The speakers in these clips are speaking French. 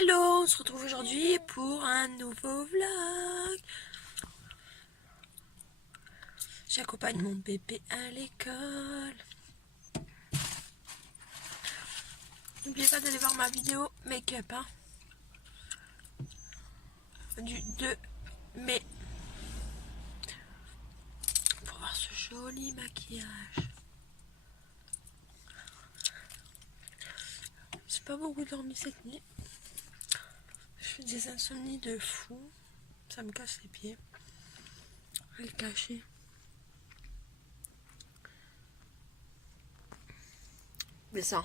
Hello, on se retrouve aujourd'hui pour un nouveau vlog. J'accompagne mon bébé à l'école. N'oubliez pas d'aller voir ma vidéo make-up du 2 mai pour voir ce joli maquillage. J'ai pas beaucoup dormi cette nuit. Je fais des insomnies de fou. Ça me casse les pieds. Je vais le cacher. Mais ça.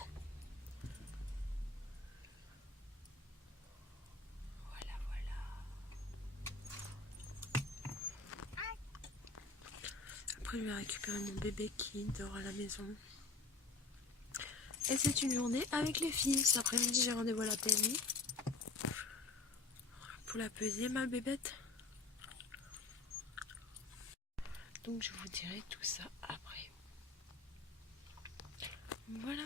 Voilà. Après, je vais récupérer mon bébé qui dort à la maison. Et c'est une journée avec les filles. Cet après-midi, j'ai rendez-vous à la PMI pour la peser, ma bébête. Donc, je vous dirai tout ça après. Voilà.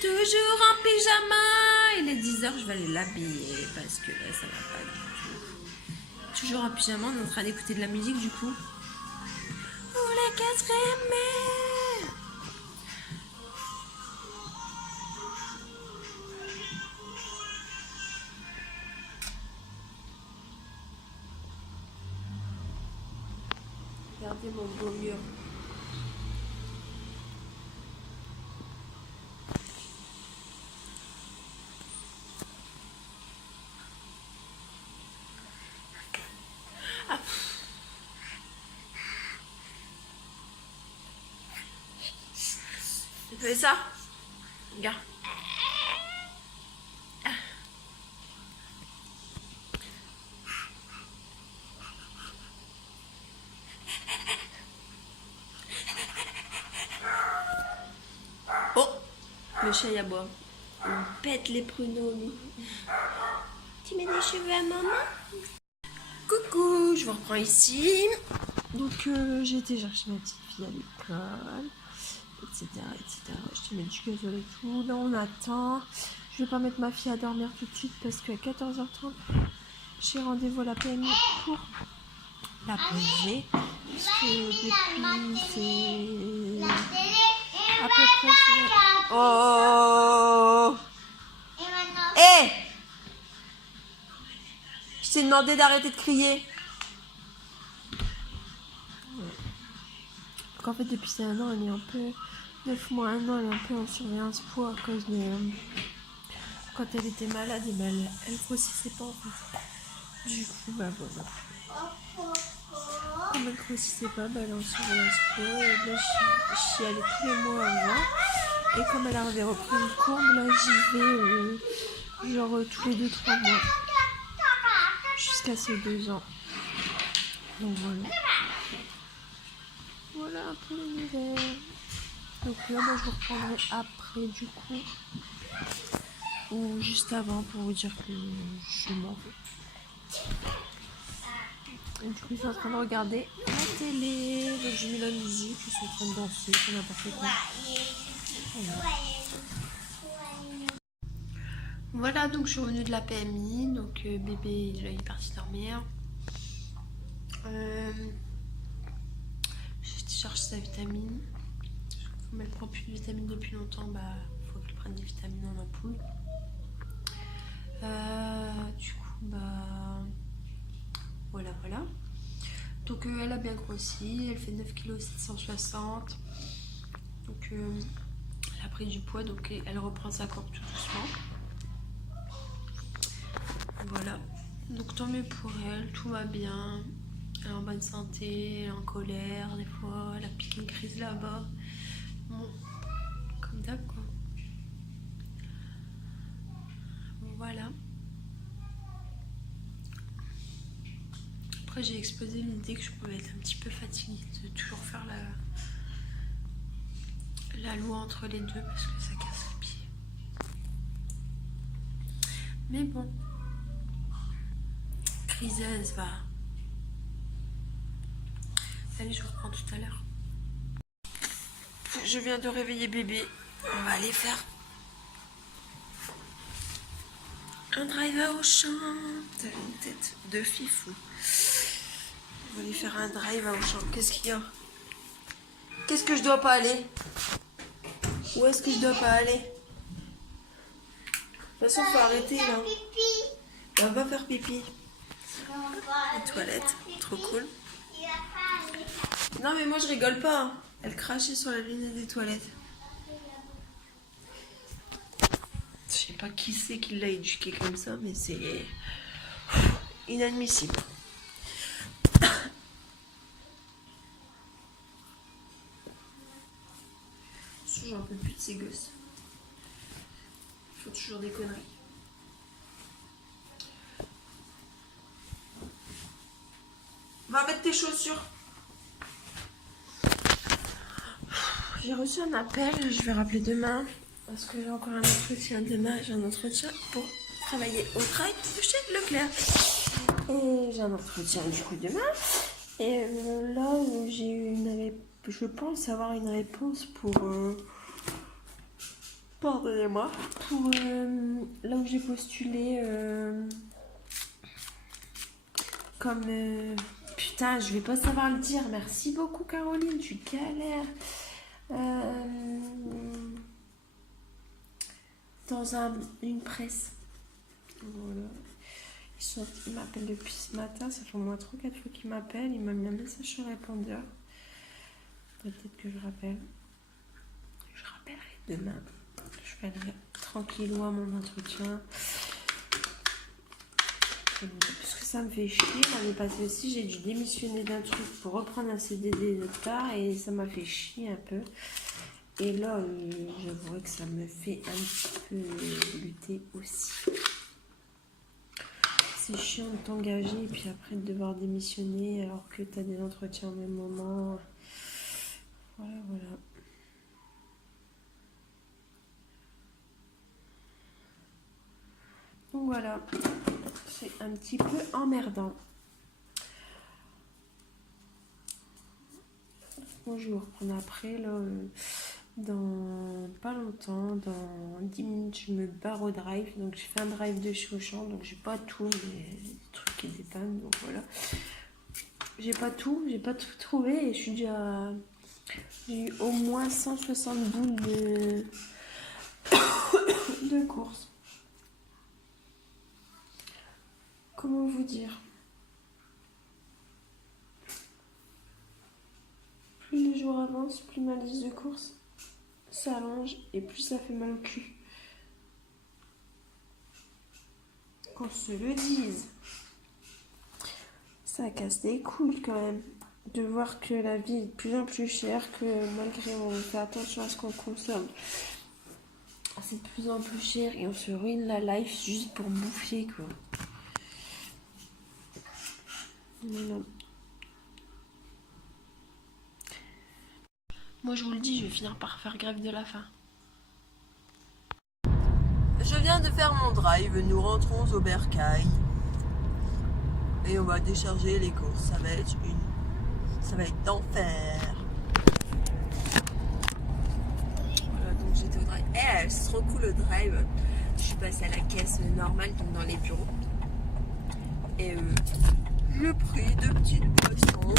Toujours en pyjama. Il est 10h, je vais aller l'habiller parce que là, ça va pas du tout. Toujours en pyjama, on est en train d'écouter de la musique du coup. Vous les casserez, mais... Regardez mon beau mur. Ah. Tu fais ça? Regarde. Oh, le chat y aboie. On pète les pruneaux, nous. Tu mets des cheveux à maman? Coucou, je vous reprends ici. Donc j'ai été chercher ma petite fille à l'école, etc. Je te mets du gazole et tout. Là on attend. Je vais pas mettre ma fille à dormir tout de suite parce qu'à 14h30 j'ai rendez-vous à la PMI pour la poser. Puisque depuis c'est à peu près... Oh! Hé! Je t'ai demandé d'arrêter de crier. Donc en fait depuis c'est un an, elle est un peu... 9 mois, 1 an, elle est un peu en surveillance poids à cause de... Quand elle était malade, et ben elle grossissait pas en fait. Du coup, bah voilà. Comme elle grossissait pas, bah elle est en surveillance poids. Et là, je suis allée tous les mois avant. Et comme elle avait repris une courbe, là j'y vais genre tous les 2-3 mois. Jusqu'à ses 2 ans. Donc voilà. Voilà un peu l'univers. Donc là, moi je vous reprendrai après du coup. Ou juste avant pour vous dire que je m'en vais. Et du coup, je suis en train de regarder la télé. Donc j'ai mis la musique, je suis en train de danser, c'est n'importe quoi. Voilà, donc je suis revenue de la PMI. Donc bébé, il est parti dormir. Je cherche sa vitamine. Comme elle prend plus de vitamines depuis longtemps, bah faut qu'elle prenne des vitamines en ampoule. Du coup, bah voilà. Donc elle a bien grossi, elle fait 9 kg 760. Donc elle a pris du poids, donc elle reprend sa courbe tout doucement. Voilà. Donc tant mieux pour elle, tout va bien. Elle est en bonne santé, elle est en colère des fois, elle a piqué une crise là-bas. Bon, comme d'hab quoi. Voilà. Après j'ai exposé l'idée que je pouvais être un petit peu fatiguée de toujours faire la loi entre les deux parce que ça casse les pieds. Mais bon. Criseuse va. Allez, je vous reprends tout à l'heure. Je viens de réveiller bébé. On va aller faire un drive à Auchan. T'as une tête de fifou. On va aller faire un drive à Auchan. Qu'est-ce qu'il y a? Qu'est-ce que je dois pas aller? Où est-ce que je dois pas aller? De toute façon, faut arrêter là. On va faire pipi. Les toilettes, trop cool. Non mais moi je rigole pas. Elle crachait sur la ligne des toilettes. Je sais pas qui c'est qui l'a éduquée comme ça, mais c'est inadmissible. J'en peux plus de ces gosses. Il faut toujours des conneries. Va mettre tes chaussures. J'ai reçu un appel, je vais rappeler demain. Parce que j'ai encore un entretien demain. J'ai un entretien pour travailler au travail de chez Leclerc. Et j'ai un entretien du coup demain. Et là, j'ai eu je pense avoir une réponse pour... pardonnez-moi. Pour là où j'ai postulé comme... putain, je vais pas savoir le dire. Merci beaucoup Caroline, tu galères. Dans une presse. Voilà. Ils m'appellent depuis ce matin. Ça fait au moins 3-4 fois qu'ils m'appellent. Il m'a mis un message sur répondeur. Peut-être que je rappelle. Je rappellerai demain. Je vais aller tranquillou à mon entretien. Parce que ça me fait chier. L'année passée aussi, j'ai dû démissionner d'un truc pour reprendre un CDD de part. Et ça m'a fait chier un peu. Et là, j'avouerais que ça me fait un petit peu lutter aussi. C'est chiant de t'engager et puis après de devoir démissionner alors que tu as des entretiens au même moment. Voilà, voilà. Donc voilà, c'est un petit peu emmerdant. Bon, je vais vous reprendre après, là, dans pas longtemps, dans 10 minutes, je me barre au drive. Donc, j'ai fait un drive de chez Auchan, donc j'ai pas tout, mais des trucs qui dépannent, donc voilà. J'ai pas tout trouvé et je suis déjà... J'ai eu au moins 160 boules de courses. Comment vous dire? Plus les jours avancent, plus ma liste de courses s'allonge et plus ça fait mal au cul. Qu'on se le dise. Ça casse des couilles quand même. De voir que la vie est de plus en plus chère, que malgré on fait attention à ce qu'on consomme, c'est de plus en plus cher et on se ruine la life juste pour bouffer quoi. Mais non. Moi je vous le dis, je vais finir par faire grève de la faim. Je viens de faire mon drive, nous rentrons au bercail. Et on va décharger les courses, ça va être d'enfer. Voilà, donc j'étais au drive. C'est trop cool le drive. Je suis passée à la caisse normale, donc dans les bureaux. Et j'ai pris 2 petites boissons.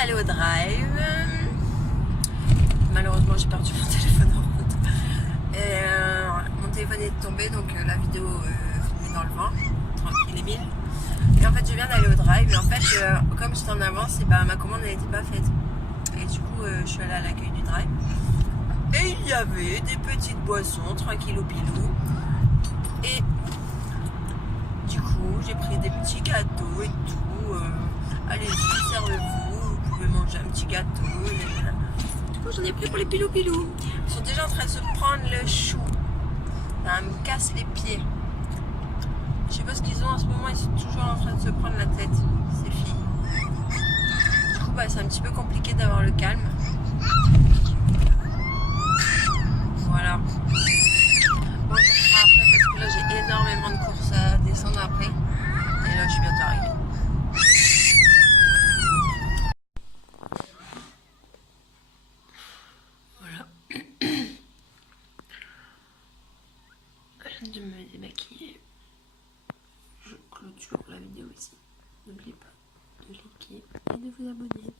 Aller au drive. Malheureusement j'ai perdu mon téléphone en route. Et mon téléphone est tombé donc la vidéo finit dans le vent. Tranquille Emile. Et en fait je viens d'aller au drive et en fait comme j'étais en avance, et bah, ma commande n'était pas faite. Et du coup je suis allée à l'accueil du drive. Et il y avait des petites boissons, tranquille au pilou. Et du coup j'ai pris des petits gâteaux et tout. Allez-y, servez-vous, vous pouvez manger un petit gâteau. Du coup j'en ai pris pour les pilou-pilou. Ils sont déjà en train de se prendre le chou. Ça me casse les pieds. Je sais pas ce qu'ils ont en ce moment, ils sont toujours en train de se prendre la tête, ces filles. Du coup, bah, c'est un petit peu compliqué d'avoir le calme. Voilà. Bon, je ferai après parce que là, j'ai énormément de courses à descendre après. Et là, je suis bientôt arrivée. Voilà. Je viens de me démaquiller. Je clôture la vidéo ici. N'oubliez pas de liker et de vous abonner.